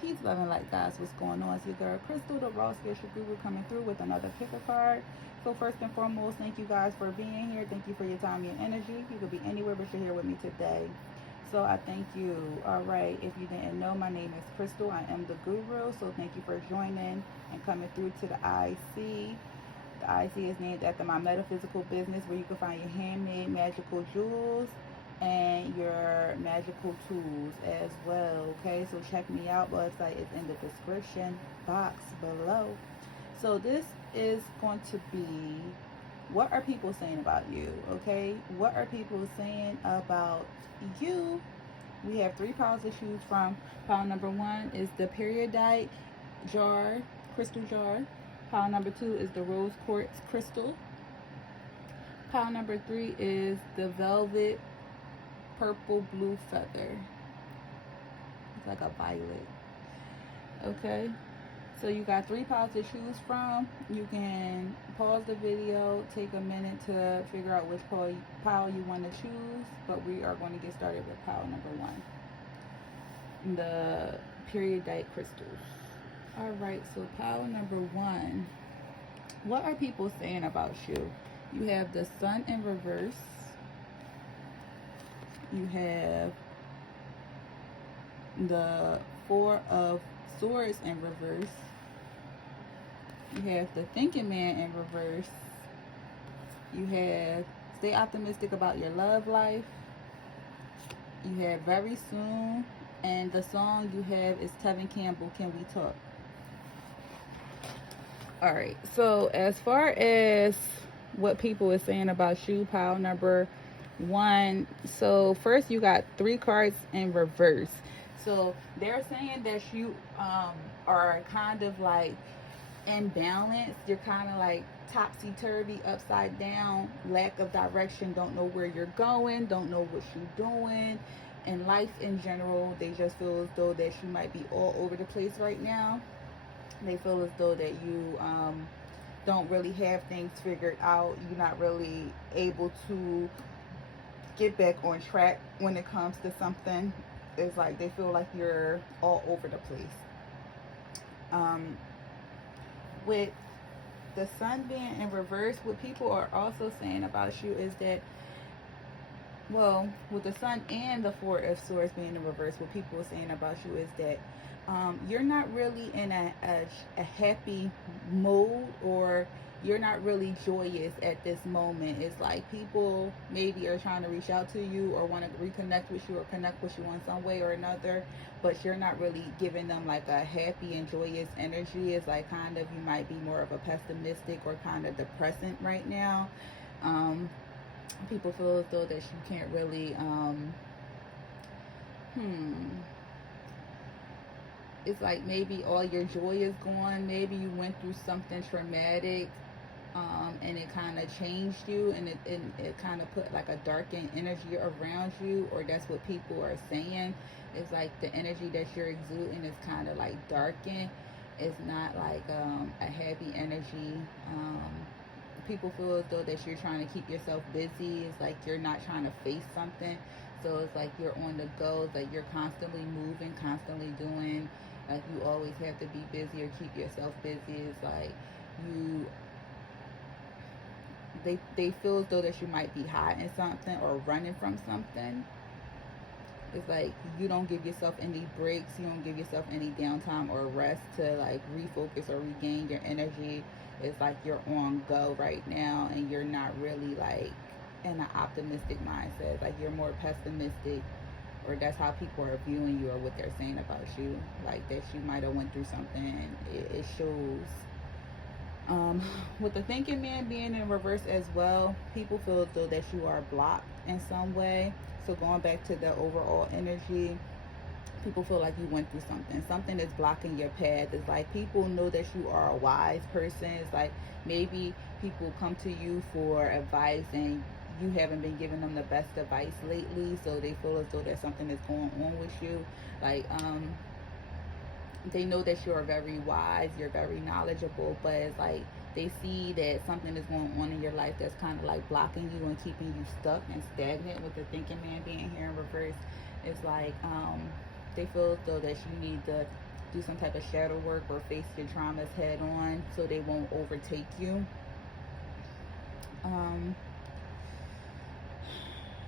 Peace, love, and light, guys. What's going on? It's your girl, Crystal, the Raw Spiritual Guru, coming through with another picker card. So first and foremost, thank you guys for being here. Thank you for your time and energy. You could be anywhere, but you're here with me today. So I thank you. All right. If you didn't know, my name is Crystal. I am the Guru. So thank you for joining and coming through to the IC. The IC is named after my metaphysical business, where you can find your handmade magical jewels and your magical tools as well. Okay, so check me out. Website is in the description box below. So this is going to be, what are people saying about you? Okay, what are people saying about you? We have 3 piles to choose from. Pile number 1 is the Peridot jar, crystal jar. Pile number 2 is the rose quartz crystal. Pile number 3 is the velvet purple blue feather. It's like a violet. Okay, so you got 3 piles to choose from. You can pause the video, take a minute to figure out which pile you want to choose, but we are going to get started with pile number 1, the Peridot crystals. All right, so pile number 1, what are people saying about you? You have the sun in reverse. You have the 4 of swords in reverse. You have the thinking man in reverse. You have stay optimistic about your love life. You have very soon. And the song you have is Tevin Campbell, Can We Talk? Alright, so as far as what people are saying about you, pile number 1. So first you got 3 cards in reverse. So they're saying that you are kind of like imbalanced. You're kind of like topsy-turvy, upside down, lack of direction, don't know where you're going, don't know what you're doing. In life in general, they just feel as though that you might be all over the place right now. They feel as though that you don't really have things figured out. You're not really able to get back on track when it comes to something. It's like they feel like you're all over the place. With the sun being in reverse, what people are also saying about you is that, well, with the sun and the 4 of swords being in reverse, what people are saying about you is that you're not really in a happy mode, or you're not really joyous at this moment. It's like people maybe are trying to reach out to you or want to reconnect with you or connect with you in some way or another, but you're not really giving them like a happy and joyous energy. It's like kind of, you might be more of a pessimistic or kind of depressant right now. People feel as though that you can't really it's like maybe all your joy is gone. Maybe you went through something traumatic, and it kind of changed you, and it kind of put like a darkened energy around you, or that's what people are saying. It's like the energy that you're exuding is kind of like darkened. It's not like a happy energy. People feel as though that you're trying to keep yourself busy. It's like you're not trying to face something. So it's like you're on the go. It's like you're constantly moving, constantly doing. Like you always have to be busy or keep yourself busy. It's like you, they feel as though that you might be hiding something or running from something. It's like you don't give yourself any breaks. You don't give yourself any downtime or rest to like refocus or regain your energy. It's like you're on go right now, and you're not really like in an optimistic mindset. Like you're more pessimistic, or that's how people are viewing you or what they're saying about you. Like that you might have went through something, and it shows. With the thinking man being in reverse as well, people feel as though that you are blocked in some way. So going back to the overall energy, people feel like you went through something. Something is blocking your path. It's like people know that you are a wise person. It's like maybe people come to you for advice and you haven't been giving them the best advice lately. So they feel as though there's something that's going on with you. Like, they know that you're very wise, you're very knowledgeable, but it's like they see that something is going on in your life that's kind of like blocking you and keeping you stuck and stagnant. With the thinking man being here in reverse, it's like they feel as though that you need to do some type of shadow work or face your traumas head on so they won't overtake you.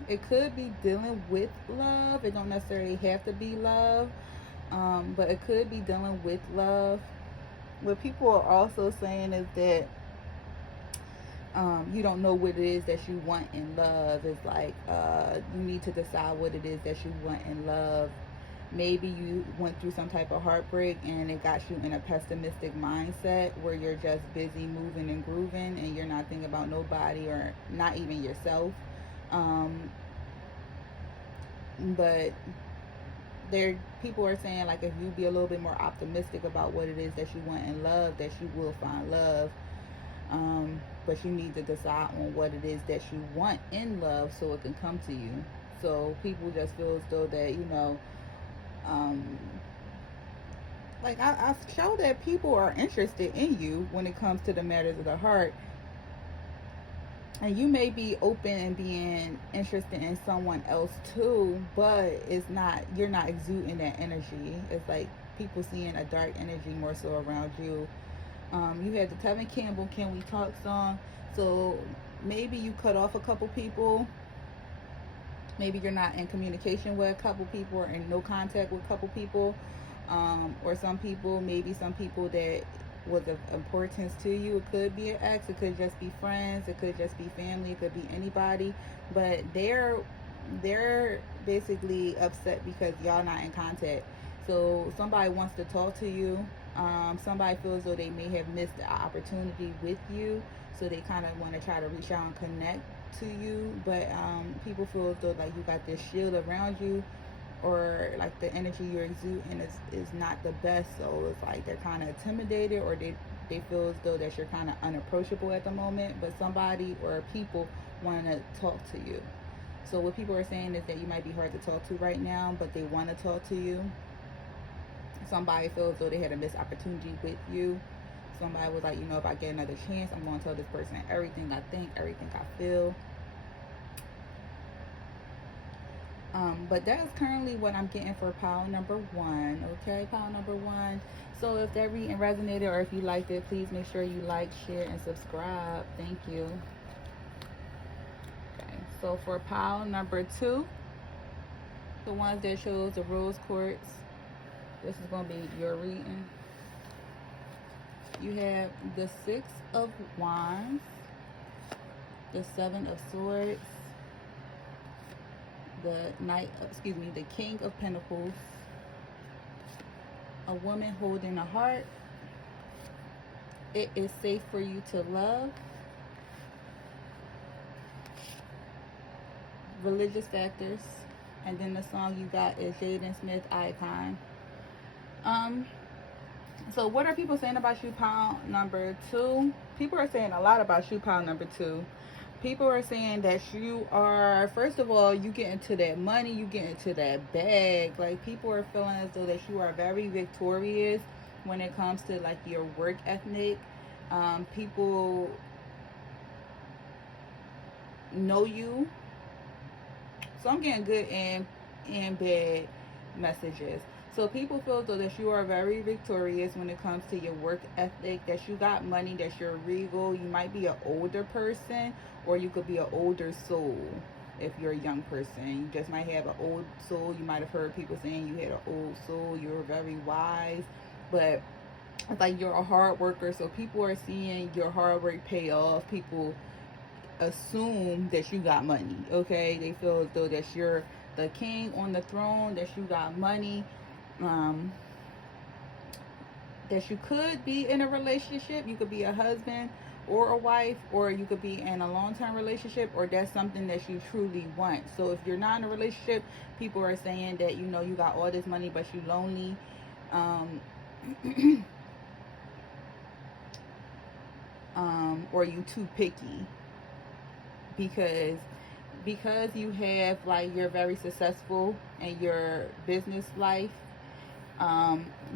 It could be dealing with love. It don't necessarily have to be love, but it could be dealing with love. What people are also saying is that you don't know what it is that you want in love. It's like you need to decide what it is that you want in love. Maybe you went through some type of heartbreak and it got you in a pessimistic mindset where you're just busy moving and grooving and you're not thinking about nobody or not even yourself. But there, people are saying like if you be a little bit more optimistic about what it is that you want in love, that you will find love. But you need to decide on what it is that you want in love so it can come to you. So people just feel as though that, you know, like I show that people are interested in you when it comes to the matters of the heart. And you may be open and being interested in someone else too, but it's not, you're not exuding that energy. It's like people seeing a dark energy more so around you. You had the Tevin Campbell Can We Talk song. So maybe you cut off a couple people. Maybe you're not in communication with a couple people or in no contact with a couple people. Or some people, maybe some people that was of importance to you. It could be an ex, it could just be friends, it could just be family, it could be anybody. But they're basically upset because y'all not in contact. So somebody wants to talk to you. Somebody feels though they may have missed the opportunity with you, so they kind of want to try to reach out and connect to you. But people feel as though like you got this shield around you, or like the energy you're exuding is not the best. So it's like they're kind of intimidated, or they feel as though that you're kind of unapproachable at the moment. But somebody or people want to talk to you. So what people are saying is that you might be hard to talk to right now, but they want to talk to you. Somebody feels as though they had a missed opportunity with you. Somebody was like, you know, if I get another chance, I'm going to tell this person everything I think, everything I feel. But that is currently what I'm getting for pile number 1. Okay, pile number 1. So if that reading resonated or if you liked it, please make sure you like, share, and subscribe. Thank you. Okay, so for pile number 2, the ones that chose the rose quartz, this is going to be your reading. You have the 6 of Wands, the 7 of Swords, the the King of Pentacles, a woman holding a heart, it is safe for you to love, religious factors, and then the song you got is Jaden Smith, Icon. So what are people saying about you, pile number 2? People are saying a lot about you, pile number 2. People are saying that you are, first of all, you get into that money, you get into that bag. Like, people are feeling as though that you are very victorious when it comes to like your work ethic. People know you. So I'm getting good and bad messages. So people feel though that you are very victorious when it comes to your work ethic, that you got money, that you're regal. You might be an older person, or you could be an older soul if you're a young person. You just might have an old soul. You might have heard people saying you had an old soul. You're very wise, but it's like you're a hard worker. So people are seeing your hard work pay off. People assume that you got money, okay? They feel as though that you're the king on the throne, that you got money. That you could be in a relationship. You could be a husband or a wife, or you could be in a long-term relationship, or that's something that you truly want. So if you're not in a relationship, people are saying that, you know, you got all this money but you lonely. Or you too picky because you have, like, you're very successful in your business life.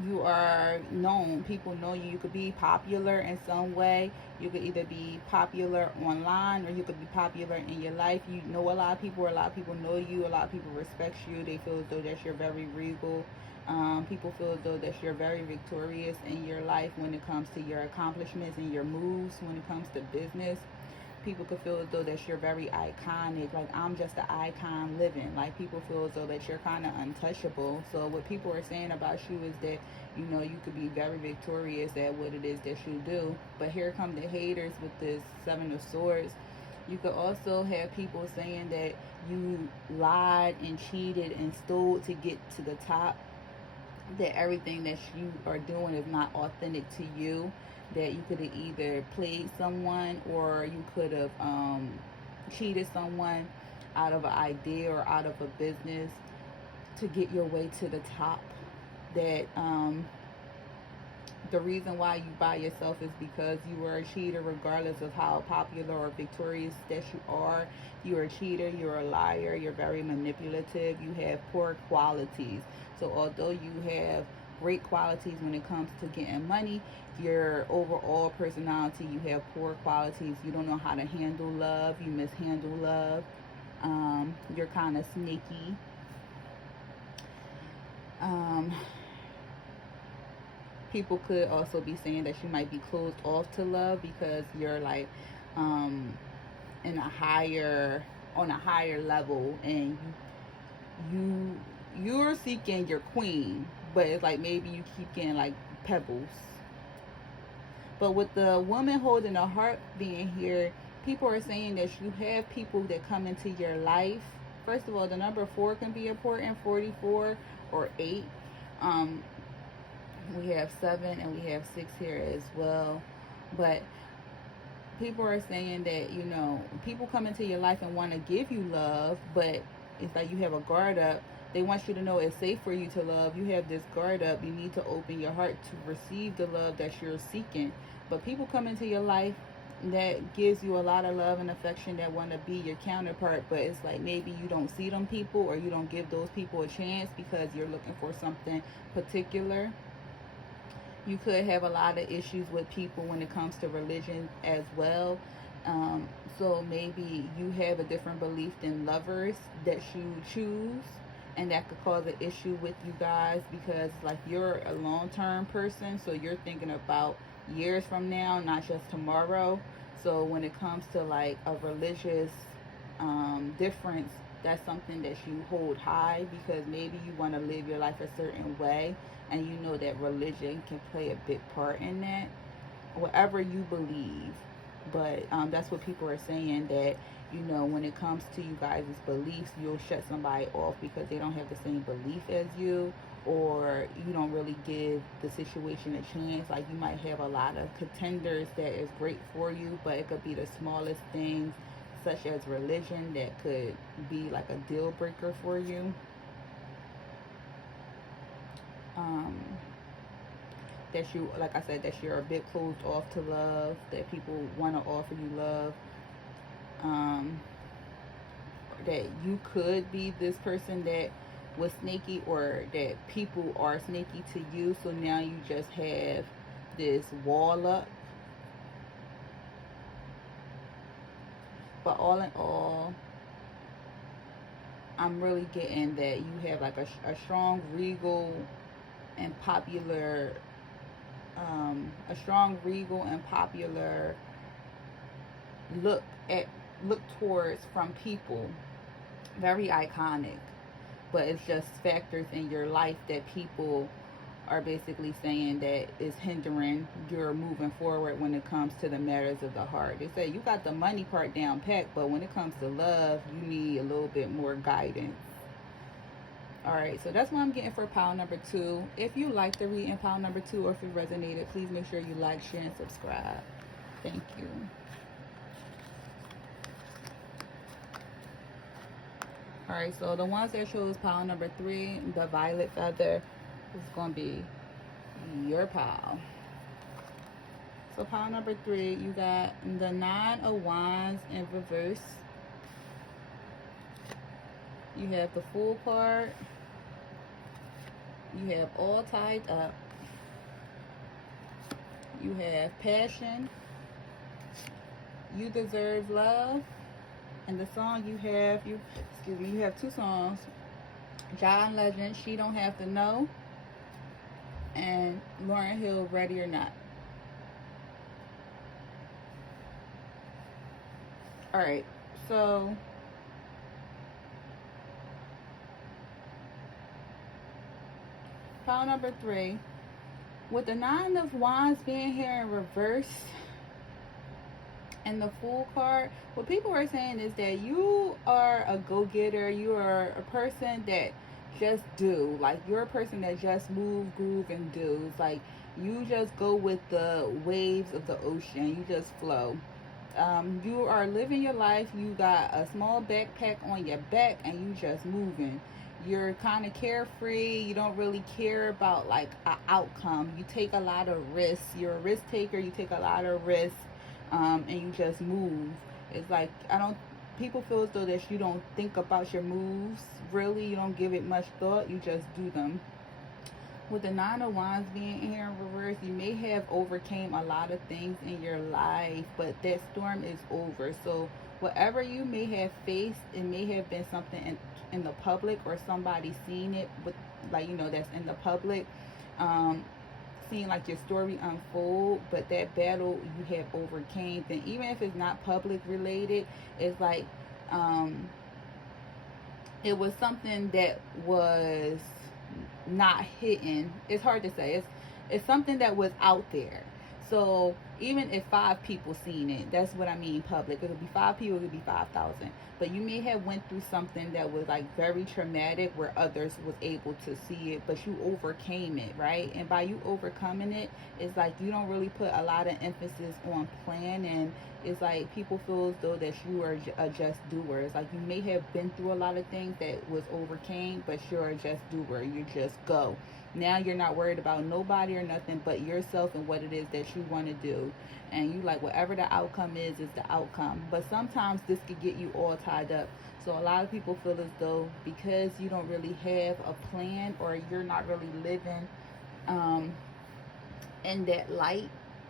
You are known. People know you. You could be popular in some way. You could either be popular online, or you could be popular in your life. You know a lot of people, or a lot of people know you. A lot of people respect you. They feel as though that you're very regal. People feel as though that you're very victorious in your life when it comes to your accomplishments and your moves when it comes to business. People could feel as though that you're very iconic, like I'm just an icon living. Like people feel as though that you're kind of untouchable. So what people are saying about you is that, you know, you could be very victorious at what it is that you do. But here come the haters with this Seven of Swords. You could also have people saying that you lied and cheated and stole to get to the top, that everything that you are doing is not authentic to you, that you could have either played someone or you could have cheated someone out of an idea or out of a business to get your way to the top, that the reason why you by yourself is because you were a cheater, regardless of how popular or victorious that you are. You're a cheater, you're a liar, you're very manipulative, you have poor qualities. So although you have great qualities when it comes to getting money, your overall personality, you have poor qualities. You don't know how to handle love, you mishandle love, you're kind of sneaky. People could also be saying that you might be closed off to love because you're like in on a higher level, and you're seeking your queen, but it's like maybe you keep getting like pebbles. But with the woman holding a heart being here, people are saying that you have people that come into your life. First of all, the number 4 can be important, 44 or 8. We have 7 and we have 6 here as well. But people are saying that, you know, people come into your life and want to give you love, but it's like you have a guard up. They want you to know it's safe for you to love. You have this guard up. You need to open your heart to receive the love that you're seeking. But people come into your life that gives you a lot of love and affection, that want to be your counterpart, but it's like maybe you don't see them people, or you don't give those people a chance because you're looking for something particular. You could have a lot of issues with people when it comes to religion as well. So maybe you have a different belief than lovers that you choose, and that could cause an issue with you guys, because like you're a long-term person, so you're thinking about years from now, not just tomorrow. So when it comes to like a religious difference, that's something that you hold high, because maybe you want to live your life a certain way, and you know that religion can play a big part in that, whatever you believe. But that's what people are saying, that, you know, when it comes to you guys' beliefs, you'll shut somebody off because they don't have the same belief as you, or you don't really give the situation a chance. Like you might have a lot of contenders that is great for you, but it could be the smallest things, such as religion, that could be like a deal breaker for you. That you, like I said, that you're a bit closed off to love, that people want to offer you love, that you could be this person that was sneaky, or that people are sneaky to you, so now you just have this wall up. But all in all, I'm really getting that you have like a strong, regal, and popular look towards from people, very iconic. But it's just factors in your life that people are basically saying that is hindering your moving forward when it comes to the matters of the heart. They say you got the money part down pat, but when it comes to love, you need a little bit more guidance. Alright, so that's what I'm getting for pile number 2. If you like the reading pile number 2, or if it resonated, please make sure you like, share, and subscribe. Thank you. Alright, so the ones that chose pile number 3, the violet feather, is going to be your pile. So pile number 3, you got the 9 of Wands in reverse. You have the Fool card. You have All Tied Up. You have Passion. You Deserve Love. And the song you have, you have 2 songs. John Legend, She Don't Have to Know. and Lauryn Hill, Ready or Not. Alright, so pile number 3. With the 9 of Wands being here in reverse and the Fool card, what people are saying is that you are a go-getter. You are a person that just do. Like, you're a person that just move, groove, and do. It's like you just go with the waves of the ocean. You just flow. You are living your life. You got a small backpack on your back and you just moving. You're kind of carefree. You don't really care about like an outcome. You take a lot of risks. You're a risk taker. You take a lot of risks, and you just move. It's like, people feel as though that you don't think about your moves. Really, you don't give it much thought. You just do them. With the 9 of Wands being here in reverse, you may have overcame a lot of things in your life, but that storm is over. So whatever you may have faced, it may have been something in the public, or somebody seen it with, like, that's in the public, seeing like your story unfold, but that battle you have overcame. Then even if it's not public related, it's like it was something that was not hidden. It's hard to say. It's something that was out there. So even if 5 people seen it, that's what I mean public. It could be 5 people, it could be 5,000. But you may have went through something that was like very traumatic where others was able to see it, but you overcame it, right? And by you overcoming it, it's like you don't really put a lot of emphasis on planning. It's like people feel as though that you are a just doer. It's like you may have been through a lot of things that was overcame, but you're a just doer. You just go. Now you're not worried about nobody or nothing but yourself and what it is that you want to do. And you like, whatever the outcome is the outcome. But sometimes this could get you all tied up. So a lot of people feel as though because you don't really have a plan, or you're not really living in that light,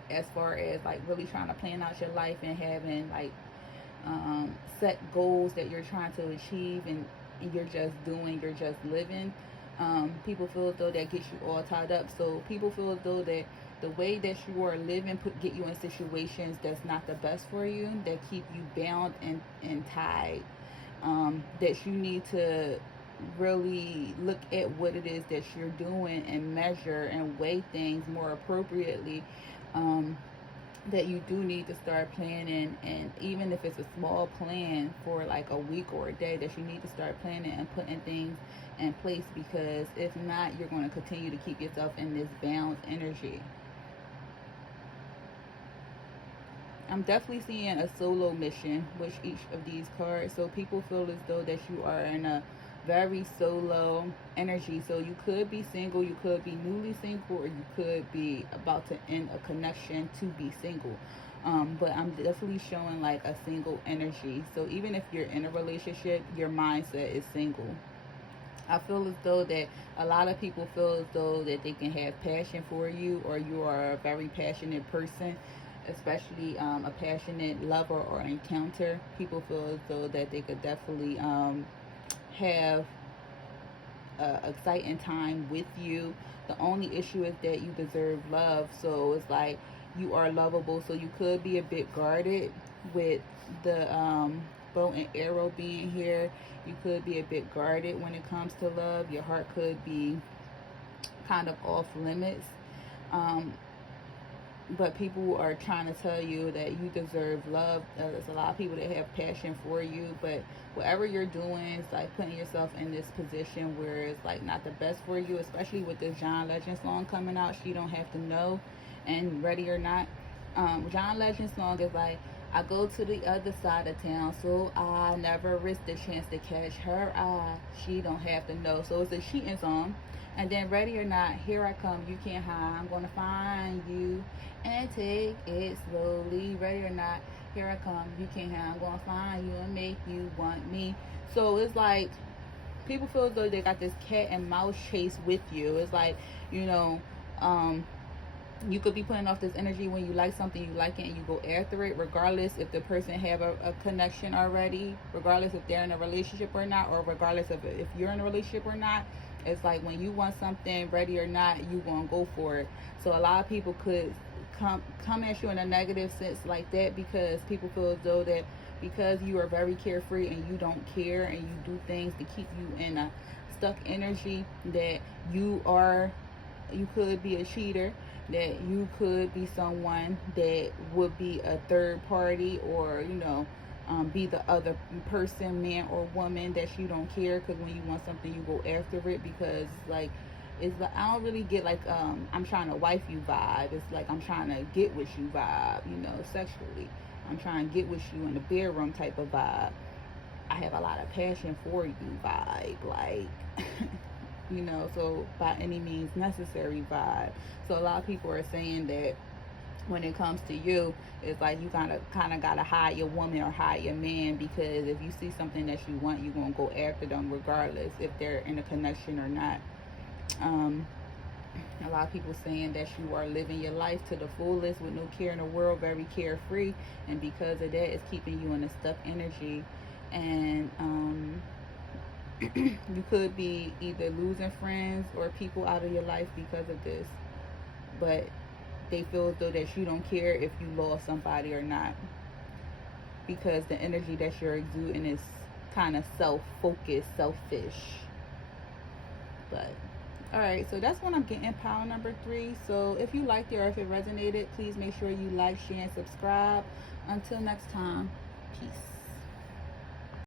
as far as like really trying to plan out your life and having like set goals that you're trying to achieve, and you're just doing, you're just living. People feel as though that gets you all tied up. So people feel as though that the way that you are living get you in situations that's not the best for you, that keep you bound and tied. That you need to really look at what it is that you're doing and measure and weigh things more appropriately. That you do need to start planning, and even if it's a small plan for like a week or a day, that you need to start planning and putting things in place, because if not, you're going to continue to keep yourself in this bound energy. I'm definitely seeing a solo mission with each of these cards. So people feel as though that you are in a very solo energy. So you could be single, you could be newly single, or you could be about to end a connection to be single. But I'm definitely showing like a single energy. So even if you're in a relationship, your mindset is single. I feel as though that a lot of people feel as though that they can have passion for you, or you are a very passionate person, especially a passionate lover or encounter. People feel as though that they could definitely have an exciting time with you. The only issue is that you deserve love. So it's like you are lovable. So you could be a bit guarded with the bow and arrow being here. You could be a bit guarded when it comes to love. Your heart could be kind of off limits. But people are trying to tell you that you deserve love. There's a lot of people that have passion for you, but whatever you're doing is like putting yourself in this position where it's like not the best for you, especially with this John Legend song coming out. She Don't Have to Know and Ready or Not. John Legend song is like, I go to the other side of town, so I never risk the chance to catch her eye. She don't have to know. So it's a cheating song. And then Ready or Not, here I come, you can't hide. I'm gonna find you and take it slowly. Ready or not, here I come, you can't hide. I'm gonna find you and make you want me. So it's like people feel as though they got this cat and mouse chase with you. It's like, you could be putting off this energy when you like something, you like it, and you go after it, regardless if the person have a connection already, regardless if they're in a relationship or not, or regardless of if you're in a relationship or not. It's like when you want something, ready or not, you gonna go for it. So a lot of people could come at you in a negative sense like that, because people feel as though that because you are very carefree and you don't care and you do things to keep you in a stuck energy, that you could be a cheater, that you could be someone that would be a third party, or be the other person, man or woman, that you don't care, because when you want something you go after it, because like I don't really get like I'm trying to wife you vibe. It's like I'm trying to get with you vibe, sexually. I'm trying to get with you in the bedroom type of vibe. I have a lot of passion for you vibe, like so by any means necessary vibe. So a lot of people are saying that when it comes to you, it's like you kind of gotta hide your woman or hide your man, because if you see something that you want, you're gonna go after them regardless if they're in a connection or not. A lot of people saying that you are living your life to the fullest with no care in the world, very carefree, and because of that, it's keeping you in a stuck energy. And you could be either losing friends or people out of your life because of this, but they feel as though that you don't care if you lost somebody or not, because the energy that you're exuding is kind of self-focused, selfish. But alright, so that's what I'm getting, pile number 3. So if you liked it or if it resonated, please make sure you like, share, and subscribe. Until next time, peace.